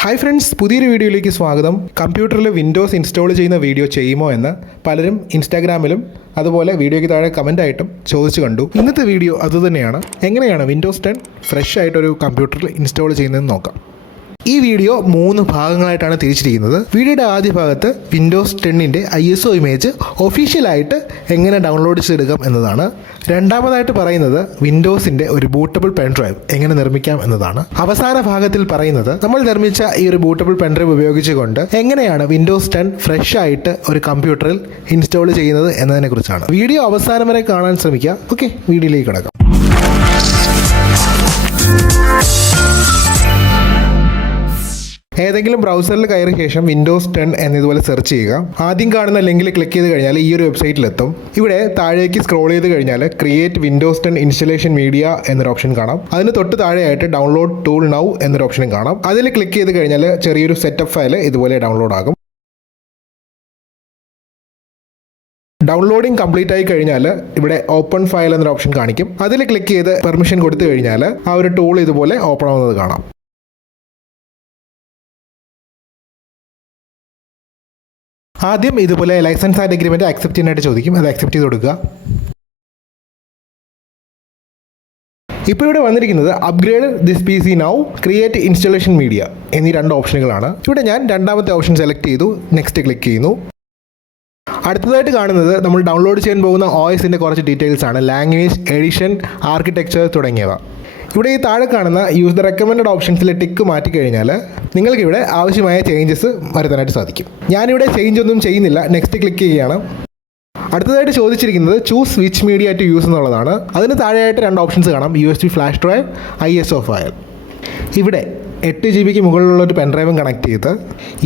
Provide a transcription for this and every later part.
Hi friends, പുതിയൊരു വീഡിയോയിലേക്ക് സ്വാഗതം. കമ്പ്യൂട്ടറിൽ വിൻഡോസ് ഇൻസ്റ്റാൾ ചെയ്യുന്ന വീഡിയോ ചെയ്യുമോ എന്ന് പലരും ഇൻസ്റ്റാഗ്രാമിലും അതുപോലെ വീഡിയോയ്ക്ക് താഴെ കമൻ്റായിട്ടും ചോദിച്ചു കണ്ടു. ഇന്നത്തെ വീഡിയോ അതുതന്നെയാണ്. എങ്ങനെയാണ് വിൻഡോസ് 10 ഫ്രഷ് ആയിട്ടൊരു കമ്പ്യൂട്ടറിൽ ഇൻസ്റ്റാൾ ചെയ്യുന്നതെന്ന് നോക്കാം. ഈ വീഡിയോ 3 ഭാഗങ്ങളായിട്ടാണ് തിരിച്ചിരിക്കുന്നത്. വീഡിയോയുടെ ആദ്യ ഭാഗത്ത് വിൻഡോസ് 10ൻ്റെ ISO ഇമേജ് ഒഫീഷ്യലായിട്ട് എങ്ങനെ ഡൗൺലോഡ് ചെയ്തെടുക്കാം എന്നതാണ്. രണ്ടാമതായിട്ട് പറയുന്നത് വിൻഡോസിൻ്റെ ഒരു ബൂട്ടബിൾ പെൻഡ്രൈവ് എങ്ങനെ നിർമ്മിക്കാം എന്നതാണ്. അവസാന ഭാഗത്തിൽ പറയുന്നത് നമ്മൾ നിർമ്മിച്ച ഈ ഒരു ബൂട്ടബിൾ പെൻഡ്രൈവ് ഉപയോഗിച്ചുകൊണ്ട് എങ്ങനെയാണ് വിൻഡോസ് 10 ഫ്രഷ് ആയിട്ട് ഒരു കമ്പ്യൂട്ടറിൽ ഇൻസ്റ്റാൾ ചെയ്യുന്നത് എന്നതിനെക്കുറിച്ചാണ്. വീഡിയോ അവസാനം വരെ കാണാൻ ശ്രമിക്കുക. ഓക്കെ, വീഡിയോയിലേക്ക് കിടക്കാം. ഏതെങ്കിലും ബ്രൗസറിൽ കയറിയ ശേഷം വിൻഡോസ് 10 എന്നിതുപോലെ സെർച്ച് ചെയ്യുക. ആദ്യം കാണുന്ന ലിങ്കിൽ ക്ലിക്ക് ചെയ്ത് കഴിഞ്ഞാൽ ഈ ഒരു വെബ്സൈറ്റിലെത്തും. ഇവിടെ താഴേക്ക് സ്ക്രോൾ ചെയ്ത് കഴിഞ്ഞാൽ ക്രിയേറ്റ് വിൻഡോസ് 10 ഇൻസ്റ്റലേഷൻ മീഡിയ എന്നൊരു ഓപ്ഷൻ കാണാം. അതിന് തൊട്ട് താഴെയായിട്ട് ഡൗൺലോഡ് ടൂൾ നൗ എന്നൊരു ഓപ്ഷനും കാണാം. അതിൽ ക്ലിക്ക് ചെയ്ത് കഴിഞ്ഞാൽ ചെറിയൊരു സെറ്റപ്പ് ഫയൽ ഇതുപോലെ ഡൗൺലോഡ് ആകും. ഡൗൺലോഡിംഗ് കംപ്ലീറ്റ് ആയി കഴിഞ്ഞാൽ ഇവിടെ ഓപ്പൺ ഫയൽ എന്നൊരു ഓപ്ഷൻ കാണിക്കും. അതിൽ ക്ലിക്ക് ചെയ്ത് പെർമിഷൻ കൊടുത്തു കഴിഞ്ഞാൽ ആ ഒരു ടൂൾ ഇതുപോലെ ഓപ്പൺ ആവുന്നത് കാണാം. ആദ്യം ഇതുപോലെ ലൈസൻസ് ആൻഡ് അഗ്രിമെൻറ്റ് അക്സെപ്റ്റ് ചെയ്യാനായിട്ട് ചോദിക്കും. അത് അക്സെപ്റ്റ് ചെയ്ത് കൊടുക്കുക. ഇപ്പോൾ ഇവിടെ വന്നിരിക്കുന്നത് upgrade this PC now, create installation media എന്നീ 2 ഓപ്ഷനുകളാണ്. ഇവിടെ ഞാൻ രണ്ടാമത്തെ ഓപ്ഷൻ സെലക്ട് ചെയ്തു, നെക്സ്റ്റ് ക്ലിക്ക് ചെയ്യുന്നു. അടുത്തതായിട്ട് കാണുന്നത് നമ്മൾ ഡൗൺലോഡ് ചെയ്യാൻ പോകുന്ന OSൻ്റെ കുറച്ച് ഡീറ്റെയിൽസ് ആണ്. ലാംഗ്വേജ്, എഡിഷൻ, ആർക്കിടെക്ചർ തുടങ്ങിയവ. ഇവിടെ ഈ താഴെ കാണുന്ന യൂസ് ദ റെക്കമെൻഡഡ് ഓപ്ഷൻസിലെ ടിക്ക് മാറ്റിക്കഴിഞ്ഞാൽ നിങ്ങൾക്കിവിടെ ആവശ്യമായ ചേഞ്ചസ് വരുത്താനായിട്ട് സാധിക്കും. ഞാനിവിടെ ചേഞ്ച് ഒന്നും ചെയ്യുന്നില്ല, നെക്സ്റ്റ് ക്ലിക്ക് ചെയ്യുകയാണ്. അടുത്തതായിട്ട് ചോദിച്ചിരിക്കുന്നത് choose which media to use എന്നുള്ളതാണ്. അതിന് താഴെയായിട്ട് 2 ഓപ്ഷൻസ് കാണാം, USB flash drive, ISO file. ഇവിടെ 8 GB മുകളിലുള്ള ഒരു പെൻഡ്രൈവും കണക്ട് ചെയ്ത്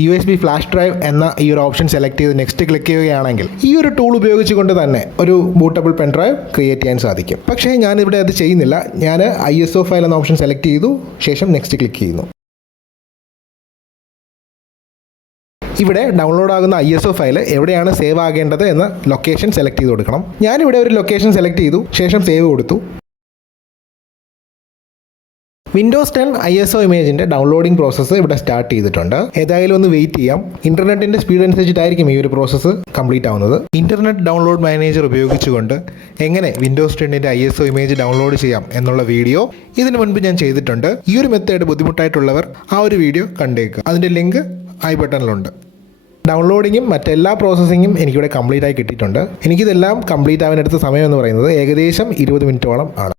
USB ഫ്ലാഷ് ഡ്രൈവ് എന്ന ഈ ഒരു ഓപ്ഷൻ സെലക്ട് ചെയ്ത് നെക്സ്റ്റ് ക്ലിക്ക് ചെയ്യുകയാണെങ്കിൽ ഈ ഒരു ടൂൾ ഉപയോഗിച്ചുകൊണ്ട് തന്നെ ഒരു ബൂട്ടബിൾ പെൻഡ്രൈവ് ക്രിയേറ്റ് ചെയ്യാൻ സാധിക്കും. പക്ഷേ ഞാനിവിടെ അത് ചെയ്യുന്നില്ല. ഞാൻ ISO ഫയൽ എന്ന ഓപ്ഷൻ സെലക്ട് ചെയ്തു, ശേഷം നെക്സ്റ്റ് ക്ലിക്ക് ചെയ്യുന്നു. ഇവിടെ ഡൗൺലോഡ് ആകുന്ന ISO ഫയൽ എവിടെയാണ് സേവ് ആകേണ്ടത് എന്ന ലൊക്കേഷൻ സെലക്ട് ചെയ്ത് കൊടുക്കണം. ഞാനിവിടെ ഒരു ലൊക്കേഷൻ സെലക്ട് ചെയ്തു, ശേഷം സേവ് കൊടുത്തു. വിൻഡോസ് 10 ISO ഇമേജിൻ്റെ ഡൗൺലോഡിംഗ് പ്രോസസ്സ് ഇവിടെ സ്റ്റാർട്ട് ചെയ്തിട്ടുണ്ട്. ഏതായാലും ഒന്ന് വെയിറ്റ് ചെയ്യാം. ഇൻ്റർനെറ്റിൻ്റെ സ്പീഡ് അനുസരിച്ചിട്ടായിരിക്കും ഈ ഒരു പ്രോസസ്സ് കംപ്ലീറ്റ് ആവുന്നത്. ഇൻ്റർനെറ്റ് ഡൗൺലോഡ് മാനേജർ ഉപയോഗിച്ചുകൊണ്ട് എങ്ങനെ വിൻഡോസ് 10ൻ്റെ ISO ഇമേജ് ഡൗൺലോഡ് ചെയ്യാം എന്നുള്ള വീഡിയോ ഇതിനു മുൻപ് ഞാൻ ചെയ്തിട്ടുണ്ട്. ഈ ഒരു മെത്തേഡ് ബുദ്ധിമുട്ടായിട്ടുള്ളവർ ആ ഒരു വീഡിയോ കണ്ടേക്കുക. അതിൻ്റെ ലിങ്ക് ഐ ബട്ടണിലുണ്ട്. ഡൗൺലോഡിങ്ങും മറ്റെല്ലാ പ്രോസസ്സിങ്ങും എനിക്കിവിടെ കംപ്ലീറ്റ് ആയി കിട്ടിയിട്ടുണ്ട്. എനിക്കിതെല്ലാം കംപ്ലീറ്റ് ആവാനെടുത്ത സമയം എന്ന് പറയുന്നത് ഏകദേശം 20 മിനിറ്റോളം ആണ്.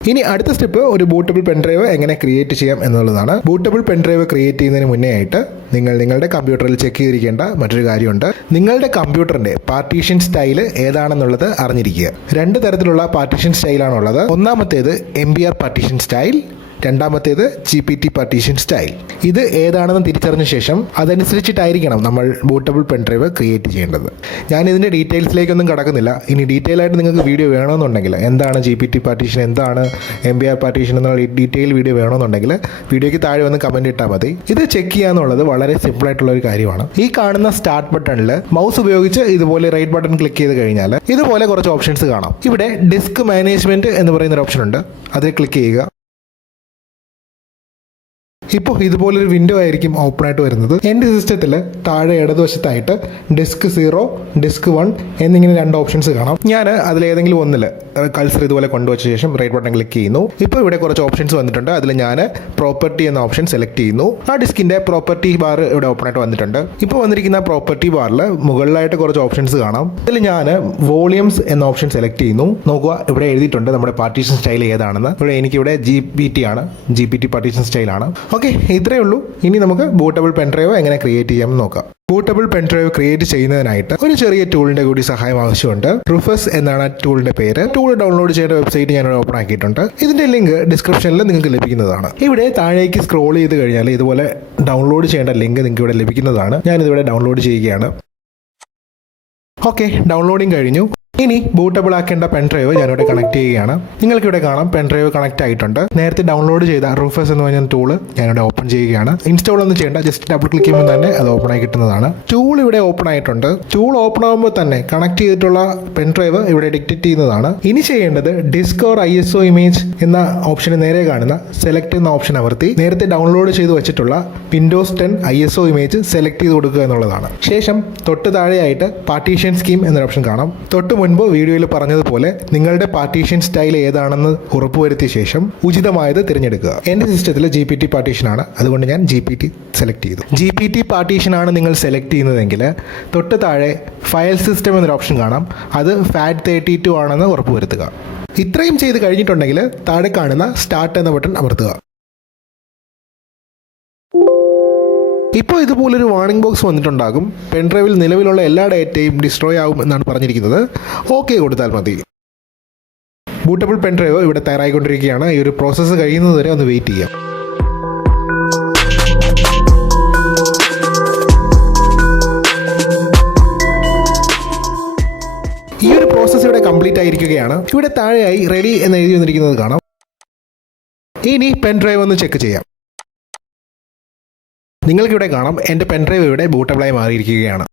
ഇനി അടുത്ത സ്റ്റെപ്പ് ഒരു ബൂട്ടബിൾ പെൻഡ്രൈവ് എങ്ങനെ ക്രിയേറ്റ് ചെയ്യാം എന്നുള്ളതാണ്. ബൂട്ടബിൾ പെൻഡ്രൈവ് ക്രിയേറ്റ് ചെയ്യുന്നതിന് മുന്നേ ആയിട്ട് നിങ്ങളുടെ കമ്പ്യൂട്ടറിൽ ചെക്ക് ചെയ്തിരിക്കേണ്ട മറ്റൊരു കാര്യമുണ്ട്. നിങ്ങളുടെ കമ്പ്യൂട്ടറിൻ്റെ പാർട്ടീഷൻ സ്റ്റൈൽ ഏതാണെന്നുള്ളത് അറിഞ്ഞിരിക്കുക. 2 തരത്തിലുള്ള പാർട്ടീഷൻ സ്റ്റൈലാണുള്ളത്. ഒന്നാമത്തേത് MBR പാർട്ടീഷൻ സ്റ്റൈൽ, രണ്ടാമത്തേത് GPT പാർട്ടീഷൻ സ്റ്റൈൽ. ഇത് ഏതാണെന്ന് തിരിച്ചറിഞ്ഞ ശേഷം അതനുസരിച്ചിട്ടായിരിക്കണം നമ്മൾ ബൂട്ടബിൾ പെൻഡ്രൈവ് ക്രിയേറ്റ് ചെയ്യേണ്ടത്. ഞാൻ ഇതിൻ്റെ ഡീറ്റെയിൽസിലേക്കൊന്നും കടക്കുന്നില്ല. ഇനി ഡീറ്റെയിൽ ആയിട്ട് നിങ്ങൾക്ക് വീഡിയോ വേണമെന്നുണ്ടെങ്കിൽ, എന്താണ് GPT പാർട്ടീഷൻ, എന്താണ് MBR പാർട്ടീഷൻ എന്നുള്ള ഡീറ്റെയിൽ വീഡിയോ വേണമെന്നുണ്ടെങ്കിൽ വീഡിയോയ്ക്ക് താഴെ വന്ന് കമൻറ്റ് ഇട്ടാൽ മതി. ഇത് ചെക്ക് ചെയ്യാന്നുള്ളത് വളരെ സിമ്പിളായിട്ടുള്ള ഒരു കാര്യമാണ്. ഈ കാണുന്ന സ്റ്റാർട്ട് ബട്ടണിൽ മൗസ് ഉപയോഗിച്ച് ഇതുപോലെ റൈറ്റ് ബട്ടൺ ക്ലിക്ക് ചെയ്ത് കഴിഞ്ഞാൽ ഇതുപോലെ കുറച്ച് ഓപ്ഷൻസ് കാണാം. ഇവിടെ ഡിസ്ക് മാനേജ്മെൻറ്റ് എന്ന് പറയുന്നൊരു ഓപ്ഷൻ ഉണ്ട്, അതിൽ ക്ലിക്ക് ചെയ്യുക. ഇപ്പോൾ ഇതുപോലൊരു വിൻഡോ ആയിരിക്കും ഓപ്പൺ ആയിട്ട് വരുന്നത്. എൻ്റെ സിസ്റ്റത്തിൽ താഴെ ഇടതുവശത്തായിട്ട് ഡിസ്ക് 0, ഡിസ്ക് 1 എന്നിങ്ങനെ 2 ഓപ്ഷൻസ് കാണാം. ഞാൻ അതിലേതെങ്കിലും ഒന്നിൽ കൾസർ ഇതുപോലെ കൊണ്ടുവച്ച ശേഷം റൈറ്റ് ബട്ടൺ ക്ലിക്ക് ചെയ്യുന്നു. ഇപ്പോൾ ഇവിടെ കുറച്ച് ഓപ്ഷൻസ് വന്നിട്ടുണ്ട്. അതിൽ ഞാൻ പ്രോപ്പർട്ടി എന്ന ഓപ്ഷൻ സെലക്ട് ചെയ്യുന്നു. ആ ഡിസ്കിൻ്റെ പ്രോപ്പർട്ടി ബാർ ഇവിടെ ഓപ്പൺ ആയിട്ട് വന്നിട്ടുണ്ട്. ഇപ്പോൾ വന്നിരിക്കുന്ന പ്രോപ്പർട്ടി ബാറിൽ മുകളിലായിട്ട് കുറച്ച് ഓപ്ഷൻസ് കാണാം. ഇതിൽ ഞാൻ വോളിയംസ് എന്ന ഓപ്ഷൻ സെലക്ട് ചെയ്യുന്നു. നോക്കുക, ഇവിടെ എഴുതിയിട്ടുണ്ട് നമ്മുടെ പാർട്ടീഷൻ സ്റ്റൈൽ ഏതാണെന്ന്. ഇവിടെ എനിക്കിവിടെ GPT പാർട്ടീഷൻ സ്റ്റൈലാണ്. ഓക്കെ, ഇത്രയേ ഉള്ളൂ. ഇനി നമുക്ക് ബൂട്ടബിൾ പെൻഡ്രൈവ് എങ്ങനെ ക്രിയേറ്റ് ചെയ്യാമെന്ന് നോക്കാം. ബൂട്ടബിൾ പെൻഡ്രൈവ് ക്രിയേറ്റ് ചെയ്യുന്നതിനായിട്ട് ഒരു ചെറിയ ടൂളിൻ്റെ കൂടി സഹായം ആവശ്യമുണ്ട്. റുഫസ് എന്നാണ് ടൂളിൻ്റെ പേര്. ടൂൾ ഡൗൺലോഡ് ചെയ്യേണ്ട വെബ്സൈറ്റ് ഞാൻ ഓപ്പൺ ആക്കിയിട്ടുണ്ട്. ഇതിൻ്റെ ലിങ്ക് ഡിസ്ക്രിപ്ഷനിൽ നിങ്ങൾക്ക് ലഭിക്കുന്നതാണ്. ഇവിടെ താഴേക്ക് സ്ക്രോൾ ചെയ്ത് കഴിഞ്ഞാൽ ഇതുപോലെ ഡൗൺലോഡ് ചെയ്യേണ്ട ലിങ്ക് നിങ്ങൾക്ക് ഇവിടെ ലഭിക്കുന്നതാണ്. ഞാനിതിവിടെ ഡൗൺലോഡ് ചെയ്യുകയാണ്. ഓക്കെ, ഡൗൺലോഡിങ് കഴിഞ്ഞു. ഇനി ബൂട്ടബിൾ ആക്കേണ്ട പെൻഡ്രൈവ് ഞാനിവിടെ കണക്ട് ചെയ്യുകയാണ്. നിങ്ങൾക്കിവിടെ കാണാം പെൻഡ്രൈവ് കണക്ട് ആയിട്ടുണ്ട്. നേരത്തെ ഡൗൺലോഡ് ചെയ്ത റൂഫസ് എന്ന് പറഞ്ഞ ടൂൾ ഞാനിവിടെ ഓപ്പൺ ചെയ്യുകയാണ്. ഇൻസ്റ്റാൾ ഒന്നും ചെയ്യേണ്ട, ജസ്റ്റ് ഡബിൾ ക്ലിക്ക് ചെയ്യുമ്പോൾ തന്നെ അത് ഓപ്പൺ ആയി കിട്ടുന്നതാണ്. ടൂൾ ഇവിടെ ഓപ്പൺ ആയിട്ടുണ്ട്. ടൂൾ ഓപ്പൺ ആകുമ്പോൾ തന്നെ കണക്ട് ചെയ്തിട്ടുള്ള പെൻഡ്രൈവ് ഇവിടെ ഡിറ്റക്ട് ചെയ്യുന്നതാണ്. ഇനി ചെയ്യേണ്ടത് ഡിസ്ക് ഓർ ISO ഇമേജ് എന്ന ഓപ്ഷന് നേരെ കാണുന്ന സെലക്ട് എന്ന ഓപ്ഷൻ അമർത്തി നേരത്തെ ഡൗൺലോഡ് ചെയ്ത് വെച്ചിട്ടുള്ള Windows 10 ISO ഇമേജ് സെലക്ട് ചെയ്ത് കൊടുക്കുക എന്നുള്ളതാണ്. ശേഷം തൊട്ട് താഴെയായിട്ട് പാർട്ടീഷൻ സ്കീം എന്നൊരു ഓപ്ഷൻ കാണാം. തൊട്ട് മുൻപ് വീഡിയോയിൽ പറഞ്ഞതുപോലെ നിങ്ങളുടെ പാർട്ടീഷൻ സ്റ്റൈൽ ഏതാണെന്ന് ഉറപ്പുവരുത്തിയ ശേഷം ഉചിതമായത് തിരഞ്ഞെടുക്കുക. എൻ്റെ സിസ്റ്റത്തിൽ GPT പാർട്ടീഷൻ ആണ്, അതുകൊണ്ട് ഞാൻ GPT സെലക്ട് ചെയ്തു. GPT പാർട്ടീഷൻ ആണ് നിങ്ങൾ സെലക്ട് ചെയ്യുന്നതെങ്കിൽ തൊട്ട് താഴെ ഫയൽ സിസ്റ്റം എന്നൊരു ഓപ്ഷൻ കാണാം. അത് FAT32 ആണെന്ന് ഉറപ്പുവരുത്തുക. ഇത്രയും ചെയ്ത് കഴിഞ്ഞിട്ടുണ്ടെങ്കിൽ താഴെ കാണുന്ന സ്റ്റാർട്ട് എന്ന ബട്ടൺ അമർത്തുക. ഇപ്പോൾ ഇതുപോലൊരു വാർണിംഗ് ബോക്സ് വന്നിട്ടുണ്ടാകും. പെൻഡ്രൈവിൽ നിലവിലുള്ള എല്ലാ ഡേറ്റയും ഡിസ്ട്രോയ് ആകും എന്നാണ് പറഞ്ഞിരിക്കുന്നത്. ഓക്കെ കൊടുത്താൽ മതി. ബൂട്ടബിൾ പെൻഡ്രൈവ് ഇവിടെ തയ്യാറായിക്കൊണ്ടിരിക്കുകയാണ്. ഈ ഒരു പ്രോസസ്സ് കഴിയുന്നത് വരെ ഒന്ന് വെയിറ്റ് ചെയ്യാം. ഈ ഒരു പ്രോസസ്സ് ഇവിടെ കംപ്ലീറ്റ് ആയിരിക്കുകയാണ്. ഇവിടെ താഴെയായി റെഡി എന്ന് എഴുതി വന്നിരിക്കുന്നത് കാണാം. ഇനി പെൻഡ്രൈവ് ഒന്ന് ചെക്ക് ചെയ്യാം. നിങ്ങൾക്കിവിടെ കാണാം എൻ്റെ പെൻഡ്രൈവ് ഇവിടെ ബൂട്ടബിളായി മാറിയിരിക്കുകയാണ്.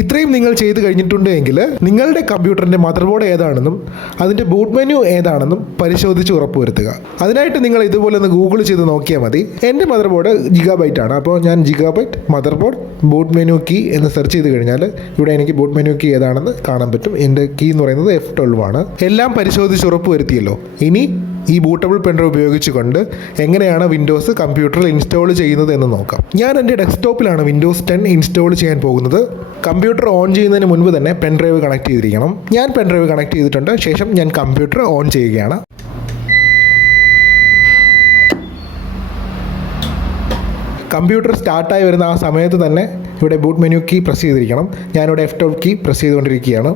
ഇത്രയും നിങ്ങൾ ചെയ്ത് കഴിഞ്ഞിട്ടുണ്ട് എങ്കിൽ നിങ്ങളുടെ കമ്പ്യൂട്ടറിൻ്റെ മദർ ബോർഡ് ഏതാണെന്നും അതിൻ്റെ ബൂട്ട് മെനു ഏതാണെന്നും പരിശോധിച്ച് ഉറപ്പുവരുത്തുക. അതിനായിട്ട് നിങ്ങൾ ഇതുപോലെ ഒന്ന് ഗൂഗിൾ ചെയ്ത് നോക്കിയാൽ മതി. എൻ്റെ മദർ ബോർഡ് GB ആണ്. അപ്പോൾ ഞാൻ GB motherboard boot menu key എന്ന് സെർച്ച് ചെയ്ത് കഴിഞ്ഞാൽ ഇവിടെ എനിക്ക് ബൂട്ട് മെനു കീ ഏതാണെന്ന് കാണാൻ പറ്റും. എൻ്റെ കീ എന്ന് പറയുന്നത് F12 ആണ്. എല്ലാം പരിശോധിച്ച് ഉറപ്പുവരുത്തിയല്ലോ. ഇനി ഈ ബൂട്ടബിൾ പെൻഡ്രൈവ് ഉപയോഗിച്ചുകൊണ്ട് എങ്ങനെയാണ് വിൻഡോസ് കമ്പ്യൂട്ടറിൽ ഇൻസ്റ്റാൾ ചെയ്യുന്നത് എന്ന് നോക്കാം. ഞാൻ എൻ്റെ ഡെസ്ക്ടോപ്പിലാണ് Windows 10 ഇൻസ്റ്റാൾ ചെയ്യാൻ പോകുന്നത്. കമ്പ്യൂട്ടർ ഓൺ ചെയ്യുന്നതിന് മുൻപ് തന്നെ പെൻഡ്രൈവ് കണക്ട് ചെയ്തിരിക്കണം. ഞാൻ പെൻഡ്രൈവ് കണക്ട് ചെയ്തിട്ടുണ്ട്. ശേഷം ഞാൻ കമ്പ്യൂട്ടർ ഓൺ ചെയ്യുകയാണ്. കമ്പ്യൂട്ടർ സ്റ്റാർട്ടായി വരുന്ന ആ സമയത്ത് തന്നെ ഇവിടെ ബൂട്ട് മെനു കീ പ്രസ് ചെയ്തിരിക്കണം. ഞാനിവിടെ F12 കീ പ്രസ് ചെയ്തുകൊണ്ടിരിക്കുകയാണ്.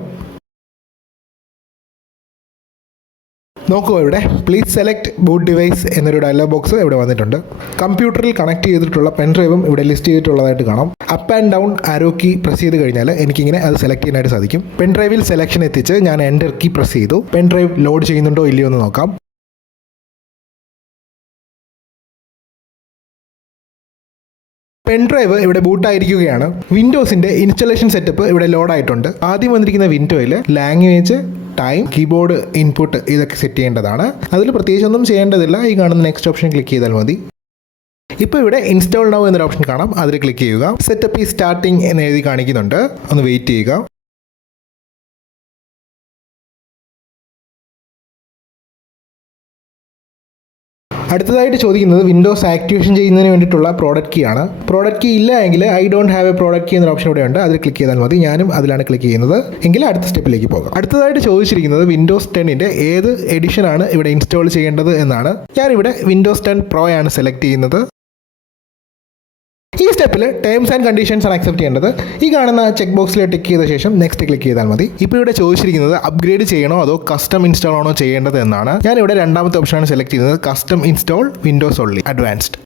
നോക്കുക, ഇവിടെ പ്ലീസ് സെലക്ട് ബൂട്ട് ഡിവൈസ് എന്നൊരു ഡയലോഗ് ബോക്സ് ഇവിടെ വന്നിട്ടുണ്ട്. കമ്പ്യൂട്ടറിൽ കണക്ട് ചെയ്തിട്ടുള്ള പെൻഡ്രൈവും ഇവിടെ ലിസ്റ്റ് ചെയ്തിട്ടുള്ളതായിട്ട് കാണാം. Up and down arrow key press ചെയ്ത് കഴിഞ്ഞാൽ എനിക്കിങ്ങനെ അത് സെലക്ട് ചെയ്യാനായിട്ട് സാധിക്കും. പെൻഡ്രൈവിൽ സെലക്ഷൻ എത്തിച്ച് ഞാൻ എൻ്റർ കീ പ്രസ് ചെയ്തു. പെൻഡ്രൈവ് ലോഡ് ചെയ്യുന്നുണ്ടോ ഇല്ലയോ എന്ന് നോക്കാം. പെൻഡ്രൈവ് ഇവിടെ ബൂട്ടായിരിക്കുകയാണ്. വിൻഡോസിൻ്റെ ഇൻസ്റ്റലേഷൻ സെറ്റപ്പ് ഇവിടെ ലോഡായിട്ടുണ്ട്. ആദ്യം വന്നിരിക്കുന്ന വിൻഡോയിൽ ലാംഗ്വേജ്, ടൈം, കീബോർഡ് ഇൻപുട്ട് ഇതൊക്കെ സെറ്റ് ചെയ്യേണ്ടതാണ്. അതിൽ പ്രത്യേകിച്ചൊന്നും ചെയ്യേണ്ടതില്ല. ഈ കാണുന്ന നെക്സ്റ്റ് ഓപ്ഷൻ ക്ലിക്ക് ചെയ്താൽ മതി. ഇപ്പോൾ ഇവിടെ ഇൻസ്റ്റാൾ നൗ എന്നൊരു ഓപ്ഷൻ കാണാം. അതിൽ ക്ലിക്ക് ചെയ്യുക. സെറ്റപ്പ് ഈ സ്റ്റാർട്ടിംഗ് എന്ന് എഴുതി കാണിക്കുന്നുണ്ട്. ഒന്ന് വെയിറ്റ് ചെയ്യുക. അടുത്തതായിട്ട് ചോദിക്കുന്നത് വിൻഡോസ് ആക്ടിവേഷൻ ചെയ്യുന്നതിന് വേണ്ടിയിട്ടുള്ള പ്രോഡക്റ്റ് കീ ആണ്. പ്രോഡക്റ്റ് കീ ഇല്ല എങ്കിൽ I don't have a product key എന്നൊരു ഓപ്ഷൻ ഇവിടെ ഉണ്ട്. അതിൽ ക്ലിക്ക് ചെയ്താൽ മതി. ഞാനും അതിലാണ് ക്ലിക്ക് ചെയ്യുന്നത്. എങ്കിൽ അടുത്ത സ്റ്റെപ്പിലേക്ക് പോകാം. അടുത്തതായിട്ട് ചോദിച്ചിരിക്കുന്നത് വിൻഡോസ് 10ൻ്റെ ഏത് എഡിഷനാണ് ഇവിടെ ഇൻസ്റ്റാൾ ചെയ്യേണ്ടത് എന്നാണ്. ഞാനിവിടെ വിൻഡോസ് 10 Pro ആണ് സെലക്ട് ചെയ്യുന്നത്. ഈ സ്റ്റെപ്പിൽ ടേംസ് ആൻഡ് കണ്ടീഷൻസ് ആണ് അക്സെപ്റ്റ് ചെയ്യേണ്ടത്. ഈ കാണുന്ന ചെക്ക് ബോക്സിൽ ടിക്ക് ചെയ്ത ശേഷം നെക്സ്റ്റ് ക്ലിക്ക് ചെയ്താൽ മതി. ഇപ്പോൾ ഇവിടെ ചോദിച്ചിരിക്കുന്നത് അപ്ഗ്രേഡ് ചെയ്യണോ അതോ കസ്റ്റം ഇൻസ്റ്റാൾ ആണോ ചെയ്യേണ്ടത് എന്നാണ്. ഞാനിവിടെ രണ്ടാമത്തെ ഓപ്ഷനാണ് സെലക്ട് ചെയ്യുന്നത്. Custom install Windows only advanced.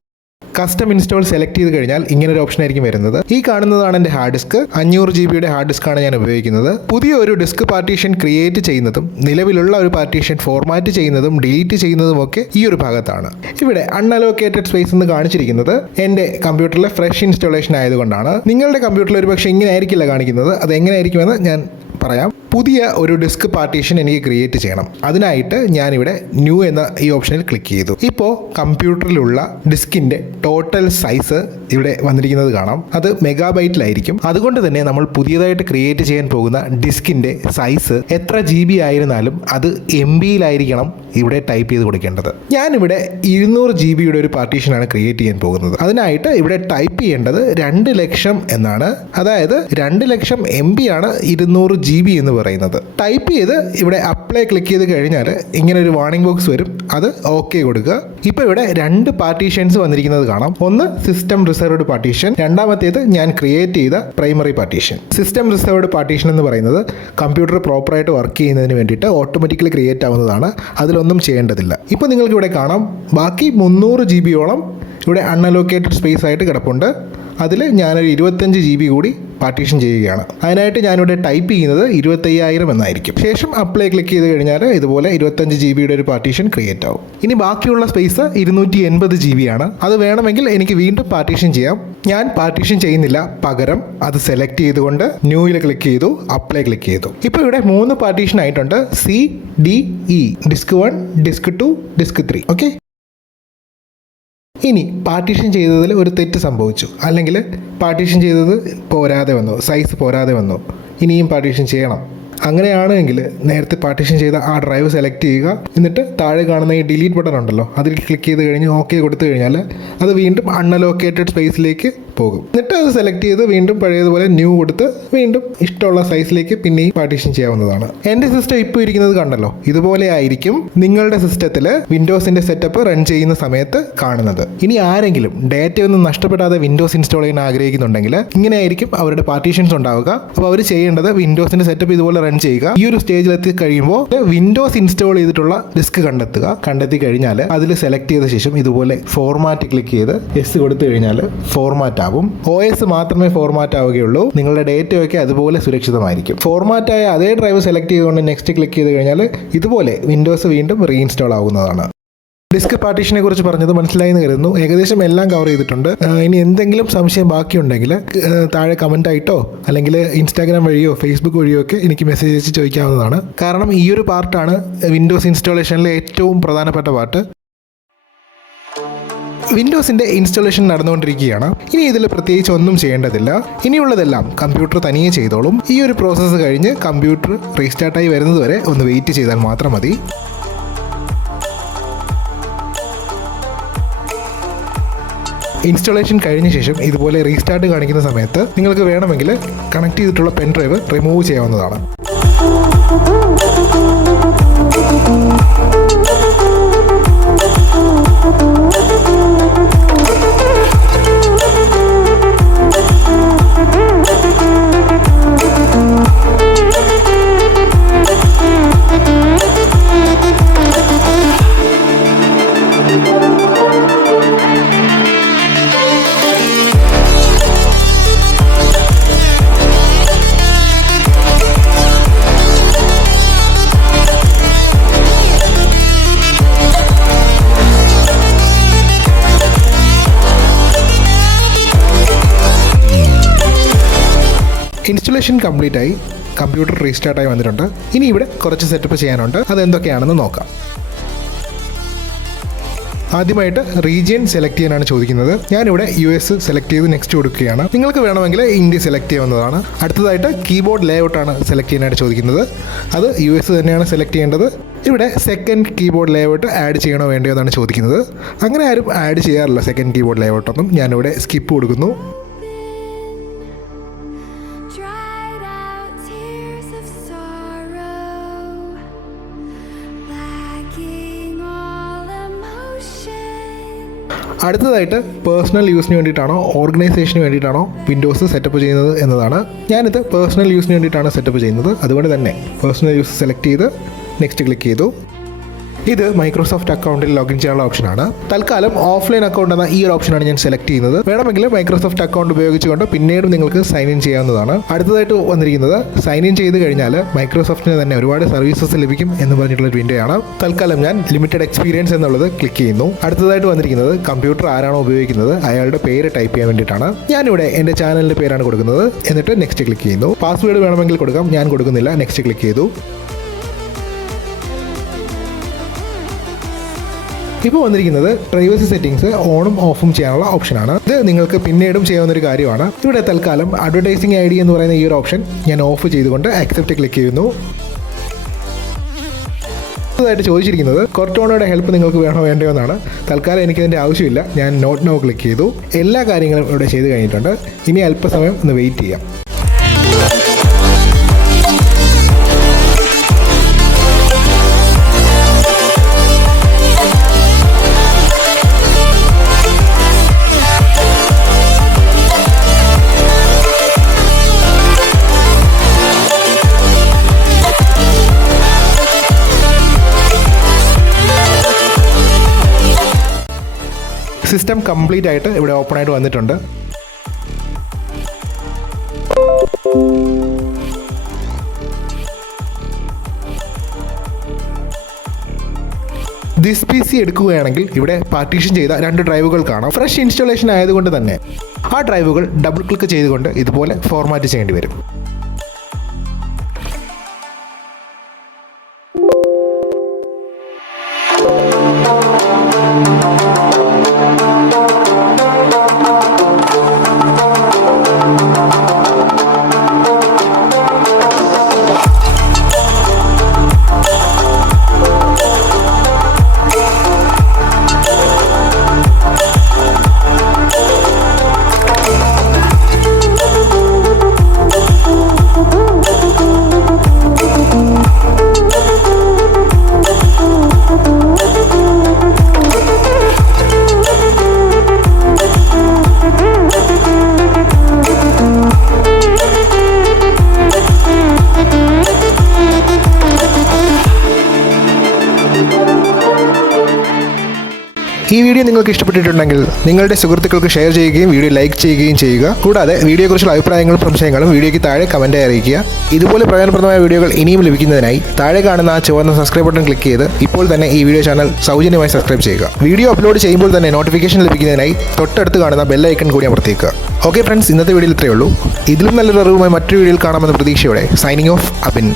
Custom install select ചെയ്ത് കഴിഞ്ഞാൽ ഇങ്ങനൊരു ഓപ്ഷൻ ആയിരിക്കും വരുന്നത്. ഈ കാണുന്നതാണ് എൻ്റെ ഹാർഡ് ഡിസ്ക്. 500 GB ഹാർഡ് ഡിസ്ക്കാണ് ഞാൻ ഉപയോഗിക്കുന്നത്. പുതിയ ഒരു ഡിസ്ക് പാർട്ടീഷൻ ക്രിയേറ്റ് ചെയ്യുന്നതും നിലവിലുള്ള ഒരു പാർട്ടീഷൻ ഫോർമാറ്റ് ചെയ്യുന്നതും ഡിലീറ്റ് ചെയ്യുന്നതും ഒക്കെ ഈ ഒരു ഭാഗത്താണ്. ഇവിടെ അൺഅലോക്കേറ്റഡ് സ്പേസ് എന്ന് കാണിച്ചിരിക്കുന്നത് എൻ്റെ കമ്പ്യൂട്ടറിലെ ഫ്രഷ് ഇൻസ്റ്റാളേഷൻ ആയതുകൊണ്ടാണ്. നിങ്ങളുടെ കമ്പ്യൂട്ടറിൽ ഒരു പക്ഷേ ഇങ്ങനെ ആയിരിക്കില്ല കാണിക്കുന്നത്. അത് എങ്ങനെയായിരിക്കുമെന്ന് ഞാൻ പറയാം. പുതിയ ഒരു ഡിസ്ക് പാർട്ടീഷൻ എനിക്ക് ക്രിയേറ്റ് ചെയ്യണം. അതിനായിട്ട് ഞാനിവിടെ ന്യൂ എന്ന ഈ ഓപ്ഷനിൽ ക്ലിക്ക് ചെയ്തു. ഇപ്പോൾ കമ്പ്യൂട്ടറിലുള്ള ഡിസ്കിൻ്റെ ടോട്ടൽ സൈസ് ഇവിടെ വന്നിരിക്കുന്നത് കാണാം. അത് മെഗാബൈറ്റിലായിരിക്കും. അതുകൊണ്ട് തന്നെ നമ്മൾ പുതിയതായിട്ട് ക്രിയേറ്റ് ചെയ്യാൻ പോകുന്ന ഡിസ്കിൻ്റെ സൈസ് എത്ര GB ആയിരുന്നാലും അത് MBയിലായിരിക്കണം ഇവിടെ ടൈപ്പ് ചെയ്ത് കൊടുക്കേണ്ടത്. ഞാനിവിടെ 200 GB ഒരു പാർട്ടീഷനാണ് ക്രിയേറ്റ് ചെയ്യാൻ പോകുന്നത്. അതിനായിട്ട് ഇവിടെ ടൈപ്പ് ചെയ്യേണ്ടത് 2 ലക്ഷം എന്നാണ്. അതായത് 2 ലക്ഷം MB ആണ് 200 GB എന്ന് പറയുന്നത്. ടൈപ്പ് ചെയ്ത് ഇവിടെ അപ്ലൈ ക്ലിക്ക് ചെയ്ത് കഴിഞ്ഞാൽ ഇങ്ങനെ ഒരു വാർണിംഗ് ബോക്സ് വരും. അത് ഓക്കെ കൊടുക്കുക. ഇപ്പോൾ ഇവിടെ 2 പാർട്ടീഷൻസ് വന്നിരിക്കുന്നത് കാണാം. ഒന്ന് സിസ്റ്റം റിസർവ്ഡ് പാർട്ടീഷൻ, രണ്ടാമത്തേത് ഞാൻ ക്രിയേറ്റ് ചെയ്ത primary partition. System reserved partition എന്ന് പറയുന്നത് കമ്പ്യൂട്ടർ പ്രോപ്പറായിട്ട് വർക്ക് ചെയ്യുന്നതിന് വേണ്ടിയിട്ട് ഓട്ടോമാറ്റിക്കലി ക്രിയേറ്റ് ആവുന്നതാണ്. അതിലൊന്നും ചെയ്യേണ്ടതില്ല. ഇപ്പോൾ നിങ്ങൾക്ക് ഇവിടെ കാണാം ബാക്കി 300 GB ഇവിടെ അൺഅലോക്കേറ്റഡ് സ്പേസ് ആയിട്ട് കിടപ്പുണ്ട്. അതിൽ ഞാനൊരു 25 GB കൂടി പാർട്ടീഷൻ ചെയ്യുകയാണ്. അതിനായിട്ട് ഞാനിവിടെ ടൈപ്പ് ചെയ്യുന്നത് 25,000 എന്നായിരിക്കും. ശേഷം അപ്ലൈ ക്ലിക്ക് ചെയ്ത് കഴിഞ്ഞാൽ ഇതുപോലെ 25 GB ഒരു പാർട്ടീഷൻ ക്രിയേറ്റ് ആവും. ഇനി ബാക്കിയുള്ള സ്പേസ് 280 GB ആണ്. അത് വേണമെങ്കിൽ എനിക്ക് വീണ്ടും പാർട്ടീഷൻ ചെയ്യാം. ഞാൻ പാർട്ടീഷൻ ചെയ്യുന്നില്ല, പകരം അത് സെലക്ട് ചെയ്തുകൊണ്ട് ന്യൂയിൽ ക്ലിക്ക് ചെയ്തു, അപ്ലൈ ക്ലിക്ക് ചെയ്തു. ഇപ്പോൾ ഇവിടെ 3 പാർട്ടീഷൻ ആയിട്ടുണ്ട്, CDE, disk 1, disk 2, disk 3. Okay. ഇനി പാർട്ടീഷൻ ചെയ്തതിൽ ഒരു തെറ്റ് സംഭവിച്ചു, അല്ലെങ്കിൽ പാർട്ടീഷൻ ചെയ്തത് പോരാതെ വന്നു, സൈസ് പോരാതെ വന്നു, ഇനിയും പാർട്ടീഷൻ ചെയ്യണം. അങ്ങനെയാണെങ്കിൽ നേരത്തെ പാർട്ടീഷൻ ചെയ്ത ആ ഡ്രൈവ് സെലക്ട് ചെയ്യുക. എന്നിട്ട് താഴെ കാണുന്ന ഈ ഡിലീറ്റ് ബട്ടൺ ഉണ്ടല്ലോ, അതിൽ ക്ലിക്ക് ചെയ്ത് കഴിഞ്ഞ് ഓക്കെ കൊടുത്തു കഴിഞ്ഞാൽ അത് വീണ്ടും അൺഅലോക്കേറ്റഡ് സ്പേസിലേക്ക് പോകും. എന്നിട്ട് അത് സെലക്ട് ചെയ്ത് വീണ്ടും പഴയതുപോലെ ന്യൂ കൊടുത്ത് വീണ്ടും ഇഷ്ടമുള്ള സൈസിലേക്ക് പിന്നെയും പാർട്ടീഷൻ ചെയ്യാവുന്നതാണ്. എൻ്റെ സിസ്റ്റം ഇപ്പോൾ ഇരിക്കുന്നത് കണ്ടല്ലോ, ഇതുപോലെ ആയിരിക്കും നിങ്ങളുടെ സിസ്റ്റത്തിൽ വിൻഡോസിൻ്റെ സെറ്റപ്പ് റൺ ചെയ്യുന്ന സമയത്ത് കാണുന്നത്. ഇനി ആരെങ്കിലും ഡാറ്റയൊന്നും നഷ്ടപ്പെടാതെ വിൻഡോസ് ഇൻസ്റ്റാൾ ചെയ്യാൻ ആഗ്രഹിക്കുന്നുണ്ടെങ്കിൽ ഇങ്ങനെയായിരിക്കും അവരുടെ പാർട്ടീഷൻസ് ഉണ്ടാവുക. അപ്പോൾ അവർ ചെയ്യേണ്ടത് വിൻഡോസിൻ്റെ സെറ്റപ്പ് ഇതുപോലെ റൺ ചെയ്യുക. ഈ ഒരു സ്റ്റേജിൽ എത്തി കഴിയുമ്പോൾ വിൻഡോസ് ഇൻസ്റ്റാൾ ചെയ്തിട്ടുള്ള ഡിസ്ക് കണ്ടെത്തി കഴിഞ്ഞാൽ അതിൽ സെലക്ട് ചെയ്ത ശേഷം ഇതുപോലെ ഫോർമാറ്റ് ക്ലിക്ക് ചെയ്ത് യെസ് കൊടുത്തു കഴിഞ്ഞാൽ ഫോർമാറ്റ് ആവും. OS മാത്രമേ ഫോർമാറ്റ് ആവുകയുള്ളൂ. നിങ്ങളുടെ ഡേറ്റയൊക്കെ അതുപോലെ സുരക്ഷിതമായിരിക്കും. ഫോർമാറ്റ് ആയ അതേ ഡ്രൈവ് സെലക്ട് ചെയ്തുകൊണ്ട് നെക്സ്റ്റ് ക്ലിക്ക് ചെയ്ത് കഴിഞ്ഞാൽ ഇതുപോലെ വിൻഡോസ് വീണ്ടും റീഇൻസ്റ്റാൾ ആവുന്നതാണ്. ഡിസ്ക് പാർട്ടീഷനെ കുറിച്ച് പറഞ്ഞത് മനസ്സിലായി എന്ന് കരുതുന്നു. ഏകദേശം എല്ലാം കവർ ചെയ്തിട്ടുണ്ട്. ഇനി എന്തെങ്കിലും സംശയം ബാക്കിയുണ്ടെങ്കിൽ താഴെ കമൻ്റ് ആയിട്ടോ അല്ലെങ്കിൽ ഇൻസ്റ്റാഗ്രാം വഴിയോ ഫേസ്ബുക്ക് വഴിയോ ഒക്കെ എനിക്ക് മെസ്സേജ് അയച്ച് ചോദിക്കാവുന്നതാണ്. കാരണം ഈ ഒരു പാർട്ടാണ് വിൻഡോസ് ഇൻസ്റ്റാളേഷനിലെ ഏറ്റവും പ്രധാനപ്പെട്ട പാർട്ട്. വിൻഡോസിൻ്റെ ഇൻസ്റ്റാളേഷൻ നടന്നുകൊണ്ടിരിക്കുകയാണ്. ഇനി ഇതിൽ പ്രത്യേകിച്ച് ഒന്നും ചെയ്യേണ്ടതില്ല. ഇനിയുള്ളതെല്ലാം കമ്പ്യൂട്ടർ തനിയെ ചെയ്തോളും. ഈ ഒരു പ്രോസസ്സ് കഴിഞ്ഞ് കമ്പ്യൂട്ടർ റീസ്റ്റാർട്ടായി വരുന്നത് വരെ ഒന്ന് വെയിറ്റ് ചെയ്താൽ മാത്രം മതി. ഇൻസ്റ്റാളേഷൻ കഴിഞ്ഞ ശേഷം ഇതുപോലെ റീസ്റ്റാർട്ട് കാണിക്കുന്ന സമയത്ത് നിങ്ങൾക്ക് വേണമെങ്കിൽ കണക്ട് ചെയ്തിട്ടുള്ള പെൻഡ്രൈവ് റിമൂവ് ചെയ്യാവുന്നതാണ്. ഇൻസ്റ്റലേഷൻ കംപ്ലീറ്റ് ആയി, കമ്പ്യൂട്ടർ റീസ്റ്റാർട്ടായി വന്നിട്ടുണ്ട്. ഇനി ഇവിടെ കുറച്ച് സെറ്റപ്പ് ചെയ്യാനുണ്ട്. അതെന്തൊക്കെയാണെന്ന് നോക്കാം. ആദ്യമായിട്ട് റീജിയൻ സെലക്ട് ചെയ്യാനാണ് ചോദിക്കുന്നത്. ഞാനിവിടെ US സെലക്ട് ചെയ്ത് നെക്സ്റ്റ് കൊടുക്കുകയാണ്. നിങ്ങൾക്ക് വേണമെങ്കിൽ ഇന്ത്യ സെലക്ട് ചെയ്യാവുന്നതാണ്. അടുത്തതായിട്ട് കീബോർഡ് ലേഔട്ടാണ് സെലക്ട് ചെയ്യാനായിട്ട് ചോദിക്കുന്നത്. അത് US തന്നെയാണ് സെലക്ട് ചെയ്യേണ്ടത്. ഇവിടെ സെക്കൻഡ് കീബോർഡ് ലേഔട്ട് ആഡ് ചെയ്യണോ വേണ്ടയോ എന്നാണ് ചോദിക്കുന്നത്. അങ്ങനെ ആരും ആഡ് ചെയ്യാറില്ല സെക്കൻഡ് കീബോർഡ് ലേഔട്ടൊന്നും. ഞാനിവിടെ സ്കിപ്പ് കൊടുക്കുന്നു. അടുത്തതായിട്ട് പേഴ്സണൽ യൂസിന് വേണ്ടിയിട്ടാണോ ഓർഗനൈസേഷന് വേണ്ടിയിട്ടാണോ വിൻഡോസ് സെറ്റപ്പ് ചെയ്യുന്നത് എന്നതാണ്. ഞാനിത് പേഴ്സണൽ യൂസിന് വേണ്ടിയിട്ടാണ് സെറ്റപ്പ് ചെയ്യുന്നത്. അതുകൊണ്ട് തന്നെ പേഴ്സണൽ യൂസ് സെലക്ട് ചെയ്ത് നെക്സ്റ്റ് ക്ലിക്ക് ചെയ്തു. ഇത് മൈക്രോസോഫ്റ്റ് അക്കൗണ്ടിൽ ലോഗിൻ ചെയ്യാനുള്ള ഓപ്ഷനാണ്. തൽക്കാലം ഓഫ്ലൈൻ അക്കൗണ്ട് എന്ന ഈ ഒരു ഓപ്ഷനാണ് ഞാൻ സെലക്ട് ചെയ്യുന്നത്. വേണമെങ്കിൽ മൈക്രോസോഫ്റ്റ് അക്കൗണ്ട് ഉപയോഗിച്ചുകൊണ്ട് പിന്നീട് നിങ്ങൾക്ക് സൈൻ ഇൻ ചെയ്യാവുന്നതാണ്. അടുത്തതായിട്ട് വന്നിരിക്കുന്നത് സൈൻ ഇൻ ചെയ്ത് കഴിഞ്ഞാൽ മൈക്രോസോഫ്റ്റിന് തന്നെ ഒരുപാട് സർവീസസ് ലഭിക്കും എന്ന് പറഞ്ഞിട്ടുള്ള ഒരു വിൻഡോ ആണ്. തൽക്കാലം ഞാൻ ലിമിറ്റഡ് എക്സ്പീരിയൻസ് എന്നുള്ളത് ക്ലിക്ക് ചെയ്യുന്നു. അടുത്തതായിട്ട് വന്നിരിക്കുന്നത് കമ്പ്യൂട്ടർ ആരാണോ ഉപയോഗിക്കുന്നത് അയാളുടെ പേര് ടൈപ്പ് ചെയ്യാൻ വേണ്ടിയിട്ടാണ്. ഞാനിവിടെ എൻ്റെ ചാനലിൻ്റെ പേരാണ് കൊടുക്കുന്നത്. എന്നിട്ട് നെക്സ്റ്റ് ക്ലിക്ക് ചെയ്യുന്നു. പാസ്വേഡ് വേണമെങ്കിൽ കൊടുക്കാം, ഞാൻ കൊടുക്കുന്നില്ല. നെക്സ്റ്റ് ക്ലിക്ക് ചെയ്തു. ഇപ്പോൾ വന്നിരിക്കുന്നത് പ്രൈവസി സെറ്റിംഗ്സ് ഓണും ഓഫും ചെയ്യാനുള്ള ഓപ്ഷനാണ്. ഇത് നിങ്ങൾക്ക് പിന്നീടും ചെയ്യാവുന്നൊരു കാര്യമാണ്. ഇവിടെ തൽക്കാലം അഡ്വർടൈസിംഗ് ID എന്ന് പറയുന്ന ഈ ഒരു ഓപ്ഷൻ ഞാൻ ഓഫ് ചെയ്തുകൊണ്ട് ആക്സെപ്റ്റ് ക്ലിക്ക് ചെയ്യുന്നു. അടുത്തതായിട്ട് ചോദിച്ചിരിക്കുന്നത് കൊർട്ടോണയുടെ ഹെൽപ്പ് നിങ്ങൾക്ക് വേണോ വേണ്ടയോ എന്നാണ്. തൽക്കാലം എനിക്കതിൻ്റെ ആവശ്യമില്ല. ഞാൻ നോട്ട് നോ ക്ലിക്ക് ചെയ്തു. എല്ലാ കാര്യങ്ങളും ഇവിടെ ചെയ്ത് കഴിഞ്ഞിട്ടുണ്ട്. ഇനി അല്പസമയം ഒന്ന് വെയിറ്റ് ചെയ്യാം. സിസ്റ്റം കംപ്ലീറ്റ് ആയിട്ട് ഇവിടെ ഓപ്പൺ ആയിട്ട് വന്നിട്ടുണ്ട്. ദിസ് PC എടുക്കുകയാണെങ്കിൽ ഇവിടെ പാർട്ടീഷൻ ചെയ്ത 2 ഡ്രൈവുകൾ കാണാം. ഫ്രഷ് ഇൻസ്റ്റാളേഷൻ ആയതുകൊണ്ട് തന്നെ ആ ഡ്രൈവുകൾ ഡബിൾ ക്ലിക്ക് ചെയ്തുകൊണ്ട് ഇതുപോലെ ഫോർമാറ്റ് ചെയ്യേണ്ടി വരും. ഈ വീഡിയോ നിങ്ങൾക്ക് ഇഷ്ടപ്പെട്ടിട്ടുണ്ടെങ്കിൽ നിങ്ങളുടെ സുഹൃത്തുക്കൾക്ക് ഷെയർ ചെയ്യുകയും വീഡിയോ ലൈക്ക് ചെയ്യുകയും ചെയ്യുക. കൂടാതെ വീഡിയോയെക്കുറിച്ചുള്ള അഭിപ്രായങ്ങളും സംശയങ്ങളും വീഡിയോയ്ക്ക് താഴെ കമൻറ്റായി അറിയിക്കുക. ഇതുപോലെ പ്രയോജനപ്രദമായ വീഡിയോകൾ ഇനിയും ലഭിക്കുന്നതിനായി താഴെ കാണുന്ന ആ ചുവന്ന സബ്സ്ക്രൈബ് ബട്ടൺ ക്ലിക്ക് ചെയ്ത് ഇപ്പോൾ തന്നെ ഈ വീഡിയോ ചാനൽ സൗജന്യമായി സബ്സ്ക്രൈബ് ചെയ്യുക. വീഡിയോ അപ്ലോഡ് ചെയ്യുമ്പോൾ തന്നെ നോട്ടിഫിക്കേഷൻ ലഭിക്കുന്നതിനായി തൊട്ടടുത്ത് കാണുന്ന ബെൽ ഐക്കൺ കൂടി അമർത്തിക്കുക. ഓക്കെ ഫ്രണ്ട്സ്, ഇന്നത്തെ വീഡിയോയിൽ ഇത്രയേ ഉള്ളൂ. ഇതിലും നല്ലൊരു അറിവുമായി മറ്റൊരു വീഡിയോയിൽ കാണാമെന്ന പ്രതീക്ഷയോടെ സൈനിങ് ഓഫ് അബിൻ.